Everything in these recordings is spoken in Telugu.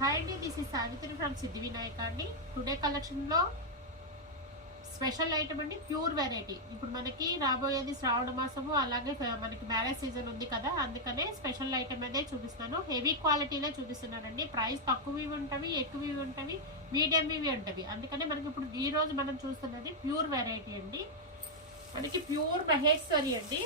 హాయ్ అండి, దిస్ ఇస్ సావిత్రి ఫ్రమ్ సిద్ధి వినాయక అండి. టుడే కలెక్షన్లో స్పెషల్ ఐటమ్ అండి, ప్యూర్ వెరైటీ. ఇప్పుడు మనకి రాబోయేది శ్రావణ మాసము, అలాగే మనకి మ్యారేజ్ సీజన్ ఉంది కదా, అందుకనే స్పెషల్ ఐటమ్ అదే చూపిస్తాను. హెవీ క్వాలిటీలో చూపిస్తున్నానండి. ప్రైస్ తక్కువవి ఉంటవి, ఎక్కువవి ఉంటవి, మీడియంవి ఉంటవి. అందుకనే మనకి ఇప్పుడు ఈ రోజు మనం చూస్తున్నది ప్యూర్ వెరైటీ అండి. మనకి ప్యూర్ మహేశ్వరి అండి.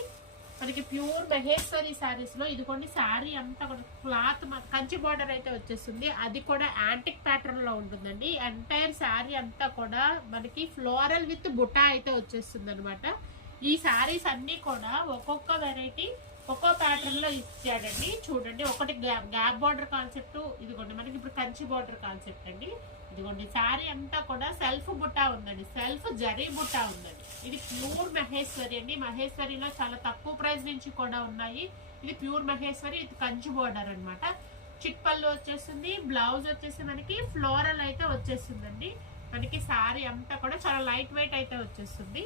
మనకి ప్యూర్ మహేశ్వరి శారీస్ లో ఇదిగోండి, శారీ అంతా కూడా క్లాత్ కంచి బార్డర్ అయితే వచ్చేస్తుంది. అది కూడా యాంటిక్ ప్యాటర్న్ లో ఉంటుందండి. ఎంటైర్ శారీ అంతా కూడా మనకి ఫ్లోరల్ విత్ బుటా అయితే వచ్చేస్తుంది అనమాట. ఈ శారీస్ అన్ని కూడా ఒక్కొక్క వెరైటీ ఒక్కో ప్యాటర్న్ లో ఇచ్చాడండి. చూడండి, ఒకటి గ్యాప్ బార్డర్ కాన్సెప్ట్, ఇదిగోండి మనకి ఇప్పుడు కంచి బార్డర్ కాన్సెప్ట్ అండి. ఇదిగోండి శారీ అంతా కూడా సెల్ఫ్ బుట్టా ఉందండి, సెల్ఫ్ జరీ బుట్టా ఉందండి. ఇది ప్యూర్ మహేశ్వరి అండి. మహేశ్వరిలో చాలా తక్కువ ప్రైస్ నుంచి కూడా ఉన్నాయి. ఇది ప్యూర్ మహేశ్వరి, ఇది కంచి బోర్డర్ అనమాట. చిట్ పళ్ళు వచ్చేస్తుంది, బ్లౌజ్ వచ్చేసి మనకి ఫ్లోరల్ అయితే వచ్చేస్తుందండి. మనకి శారీ అంతా కూడా చాలా లైట్ వెయిట్ అయితే వచ్చేస్తుంది.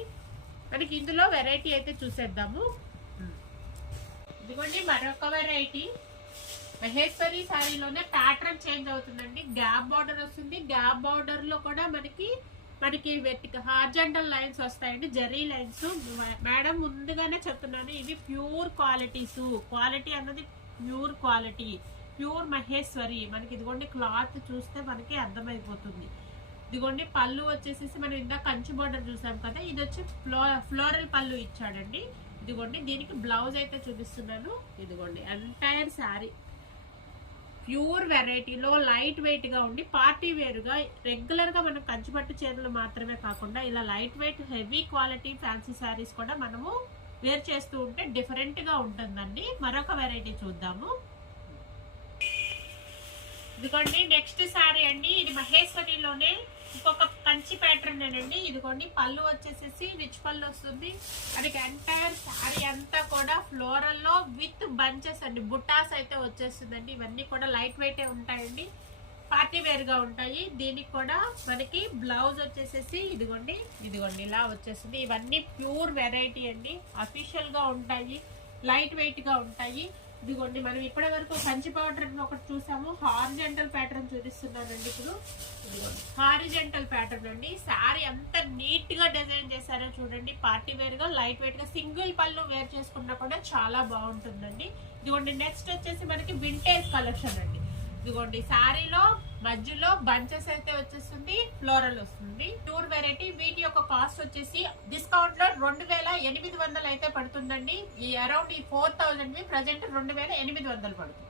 మనకి ఇందులో వెరైటీ అయితే చూసేద్దాము. ఇదిగోండి మరొక వెరైటీ. మహేశ్వరి శారీలోనే ప్యాటర్న్ చేంజ్ అవుతుందండి. గ్యాప్ బార్డర్ వస్తుంది. గ్యాప్ బార్డర్ లో కూడా మనకి హార్జెంటల్ లైన్స్ వస్తాయండి, జరీ లైన్స్. మేడం ముందుగానే చెప్తున్నాను, ఇవి ప్యూర్ క్వాలిటీస్. క్వాలిటీ అన్నది ప్యూర్ క్వాలిటీ, ప్యూర్ మహేశ్వరి. మనకి ఇదిగోండి క్లాత్ చూస్తే మనకి అర్థమైపోతుంది. ఇదిగోండి పళ్ళు వచ్చేసేసి మనం ఇందాక కంచి బార్డర్ చూసాం కదా, ఇది వచ్చి ఫ్లోరల్ పళ్ళు ఇచ్చాడండి. ఇదిగోండి దీనికి బ్లౌజ్ అయితే చూపిస్తున్నాను. ఇదిగోండి ఎంటైర్ శారీ ప్యూర్ వెరైటీలో లైట్ వెయిట్ గా ఉండి పార్టీ వేర్ గా, రెగ్యులర్ గా మనం కంచిపట్టు చీరలు మాత్రమే కాకుండా ఇలా light weight heavy quality fancy saris కూడా మనము వేర్ చేస్తూ ఉంటే డిఫరెంట్ గా ఉంటుందండి. మరొక వెరైటీ చూద్దాము. ఇదిగోండి నెక్స్ట్ శారీ అండి. ఇది మహేశ్వరిలోనే ఇంకొక కంచి ప్యాటర్న్ అండి. ఇదిగోండి పళ్ళు వచ్చేసేసి రిచ్ పళ్ళు వస్తుంది. అది ఎంటైర్ శారీ అంతా కూడా ఫ్లోరల్ లో విత్ బంచెస్ అండి, బుటాస్ అయితే వచ్చేస్తుందండి. ఇవన్నీ కూడా లైట్ వెయిట్ ఉంటాయండి, పార్టీ వేర్ గా ఉంటాయి. దీనికి కూడా మనకి బ్లౌజ్ వచ్చేసేసి ఇదిగోండి ఇలా వచ్చేస్తుంది. ఇవన్నీ ప్యూర్ వెరైటీ అండి, అఫీషియల్ గా ఉంటాయి, లైట్ వెయిట్ గా ఉంటాయి. ఇదిగోండి మనం ఇప్పటి వరకు కంచి ప్యాటర్న్ ఒకటి చూసాము, హారిజెంటల్ ప్యాటర్న్ చూపిస్తున్నానండి. ఇప్పుడు ఇదిగోండి హారిజెంటల్ ప్యాటర్న్ అండి. శారీ అంత నీట్ గా డిజైన్ చేశారో చూడండి, పార్టీ వేర్ గా లైట్ వెయిట్ గా సింగిల్ పళ్ళు వేర్ చేసుకున్నా కూడా చాలా బాగుంటుందండి. ఇదిగోండి నెక్స్ట్ వచ్చేసి మనకి వింటేజ్ కలెక్షన్ అండి. ఇదిగోండి శారీలో మధ్యలో బంచెస్ అయితే వచ్చేస్తుంది, ఫ్లోరల్ వస్తుంది. Pure variety. వీటి యొక్క కాస్ట్ వచ్చేసి డిస్కౌంట్ లో 2800 అయితే పడుతుందండి. ఈ అరౌండ్ ఈ 4000 ప్రజెంట్ 2800 పడుతుంది.